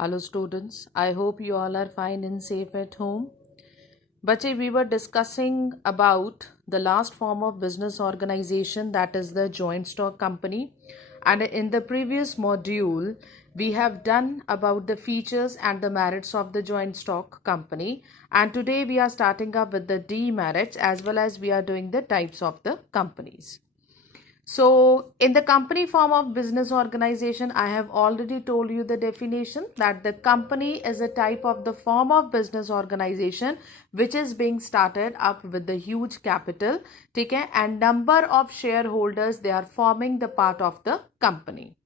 Hello students, I hope you all are fine and safe at home. Bache, we were discussing about the last form of business organization, that is the joint stock company. And in the previous module, we have done about the features and the merits of the joint stock company. And today we are starting up with the demerits as well as we are doing the types of the companies. So, in the company form of business organization, I have already told you the definition that the company is a type of the form of business organization which is being started up with the huge capital, okay, and number of shareholders they are forming the part of the company.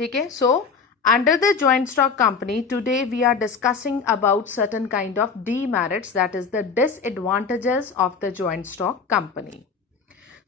Okay, so under the joint stock company, today we are discussing about certain kind of demerits, that is the disadvantages of the joint stock company.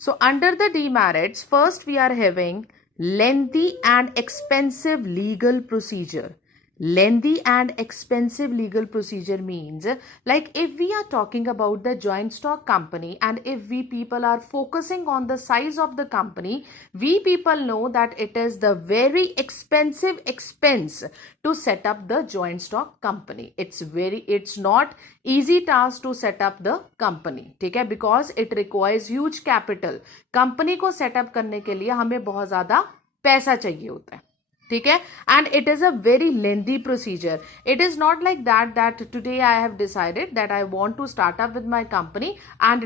So under the demerits, first we are having lengthy and expensive legal procedure. Lengthy and expensive legal procedure means, like, if we are talking about the joint stock company and if we people are focusing on the size of the company, we people know that it is the very expensive expense to set up the joint stock company. It's not easy task to set up the company, ठीक है, because it requires huge capital. Company को setup करने के लिए हमें बहुत ज्यादा पैसा चाहिए होता है, ठीक है, and it is a very lengthy procedure. It is not like that today I have decided that I want to start up with my company and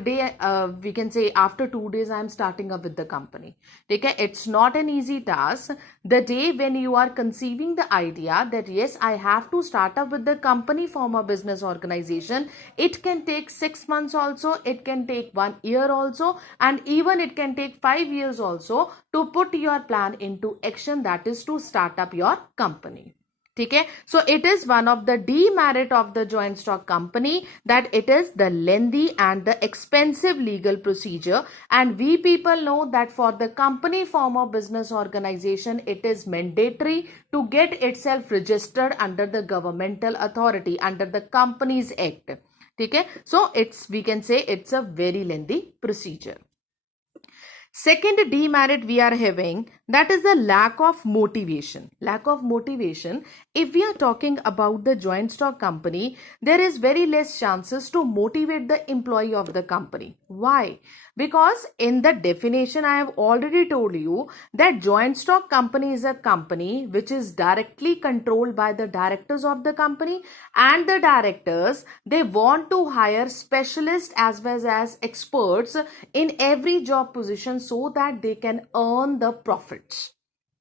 we can say after 2 days I am starting up with the company, ठीक है. It's not an easy task. The day when you are conceiving the idea that yes, I have to start up with the company form a business organization, it can take 6 months also, it can take 1 year also, and even it can take 5 years also to put your plan into action, that is to start up your company. Okay, so it is one of the demerit of the joint stock company that it is the lengthy and the expensive legal procedure, and we people know that for the company form of business organization, it is mandatory to get itself registered under the governmental authority under the Companies Act. Okay, so we can say it's a very lengthy procedure. Second demerit we are having, that is the lack of motivation. Lack of motivation. If we are talking about the joint stock company, there is very less chances to motivate the employee of the company. Why? Because in the definition I have already told you that joint stock company is a company which is directly controlled by the directors of the company, and the directors, they want to hire specialists as well as experts in every job position so that they can earn the profits.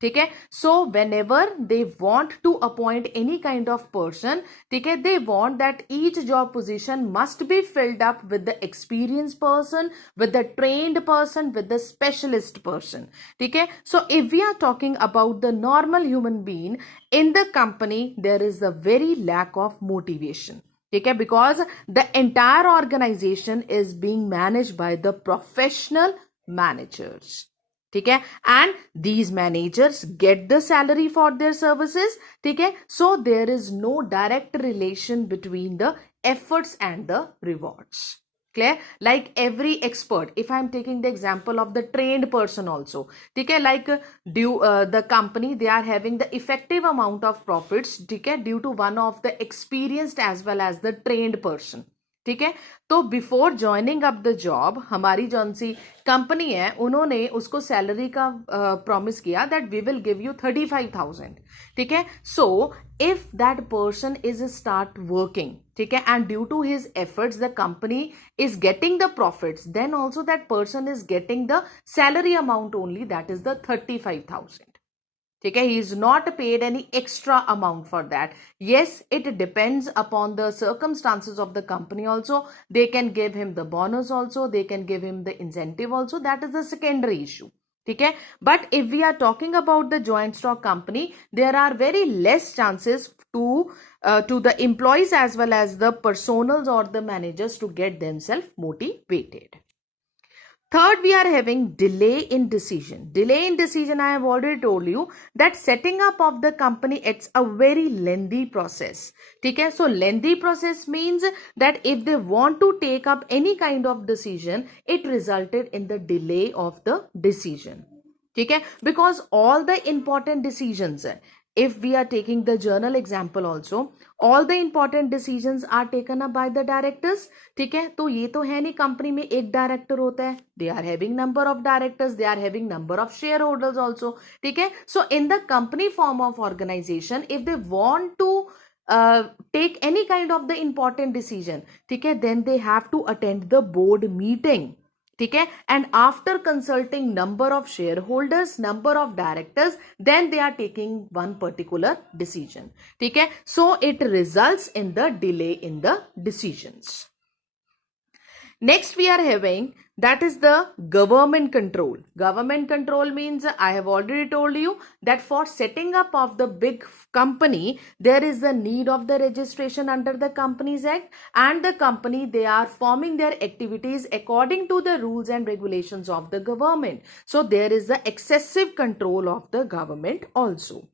Okay, so whenever they want to appoint any kind of person, okay, they want that each job position must be filled up with the experienced person, with the trained person, with the specialist person. Okay, so if we are talking about the normal human being in the company, there is a very lack of motivation. Okay, because the entire organization is being managed by the professional managers. ठीक है, and these managers get the salary for their services, ठीक है, so there is no direct relation between the efforts and the rewards. Clear? Like every expert, if I am taking the example of the trained person also, ठीक है, like the company, they are having the effective amount of profits, ठीक है, due to one of the experienced as well as the trained person. ठीक है, तो before joining up the job हमारी जौन सी company है उन्होंने उसको सैलरी का प्रॉमिस किया that we will give you 35,000. ठीक है, so if that person is start working, ठीक है, and due to his efforts the company is getting the profits, then also that person is getting the salary amount only, that is the 35,000. Okay, he is not paid any extra amount for that. Yes, it depends upon the circumstances of the company also. They can give him the bonus also, they can give him the incentive also. That is the secondary issue. Okay, but if we are talking about the joint stock company, there are very less chances to the employees as well as the personals or the managers to get themselves motivated. Third, we are having delay in decision. Delay in decision, I have already told you that setting up of the company, it's a very lengthy process. Okay, so lengthy process means that if they want to take up any kind of decision, it resulted in the delay of the decision. ठीक है, because all the important decisions if we are taking the journal example also, all the important decisions are taken up by the directors. ठीक है, तो ये तो है नहीं company में एक डायरेक्टर होता है, they are having number of directors, they are having number of shareholders also. ठीक है, so in the company form of organization, if they want to take any kind of the important decision, ठीक है, then they have to attend the board meeting. ठीक है, and after consulting number of shareholders, number of directors, then they are taking one particular decision. ठीक है, so it results in the delay in the decisions. Next we are having, that is the government control. Government control means, I have already told you that for setting up of the big company, there is the need of the registration under the Companies Act, and the company, they are forming their activities according to the rules and regulations of the government. So there is the excessive control of the government also.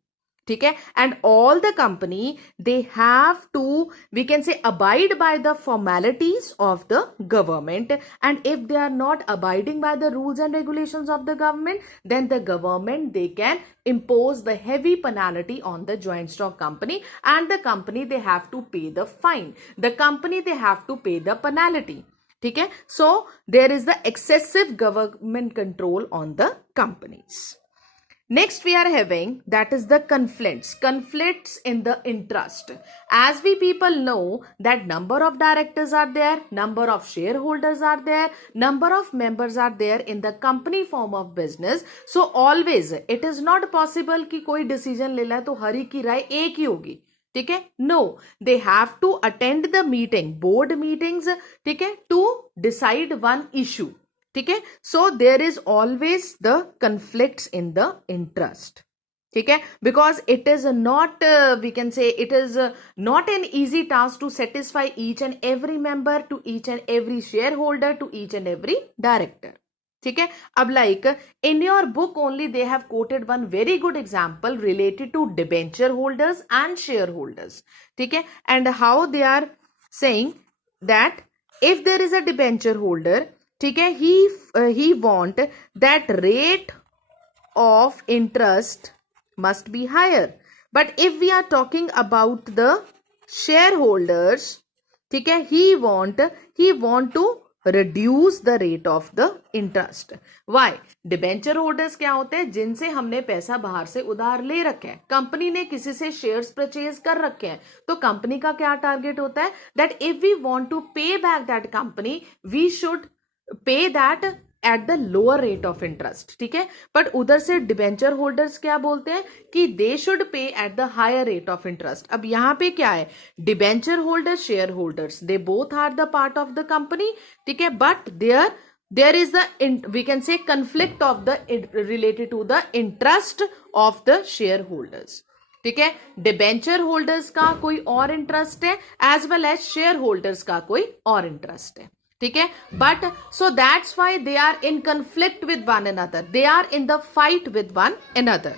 ठीक है, and all the company, they have to, we can say, abide by the formalities of the government, and if they are not abiding by the rules and regulations of the government, then the government, they can impose the heavy penalty on the joint stock company, and the company, they have to pay the fine, the company, they have to pay the penalty. ठीक है, so there is the excessive government control on the companies. Next we are having, that is the conflicts in the interest. As we people know that number of directors are there, number of shareholders are there, number of members are there in the company form of business. So always it is not possible कि कोई decision ले ले तो हर की राय एक ही होगी. ठीक है, no, they have to attend the meeting, board meetings, ठीक है, to decide one issue. ठीक है, so there is always the conflicts in the interest. ठीक है, because it is not, we can say, it is not an easy task to satisfy each and every member, to each and every shareholder, to each and every director. ठीक है, अब like in your book only they have quoted one very good example related to debenture holders and shareholders. ठीक है, and how they are saying that if there is a debenture holder, ठीक है, he want that rate of interest must be higher, but if we are talking about the shareholders, ठीक है, he want to reduce the rate of the interest. Why? Debenture holders क्या होते हैं? जिनसे हमने पैसा बाहर से उधार ले रखे हैं, कंपनी ने किसी से शेयर्स परचेज कर रखे हैं, तो कंपनी का क्या टारगेट होता है? That if we want to pay back that company, we should pay that at the lower rate of interest. ठीक है, बट उधर से डिबेंचर होल्डर्स क्या बोलते हैं कि they should pay at the higher rate of interest. अब यहां पे क्या है? Debenture holders, share holders, they both are the part of the company. ठीक है, but there is the, we can say, conflict of the related to the interest of the shareholders. ठीक है, debenture holders का कोई और interest है, as well as share holders का कोई और इंटरेस्ट है. ठीक है, but so that's why they are in conflict with one another, they are in the fight with one another.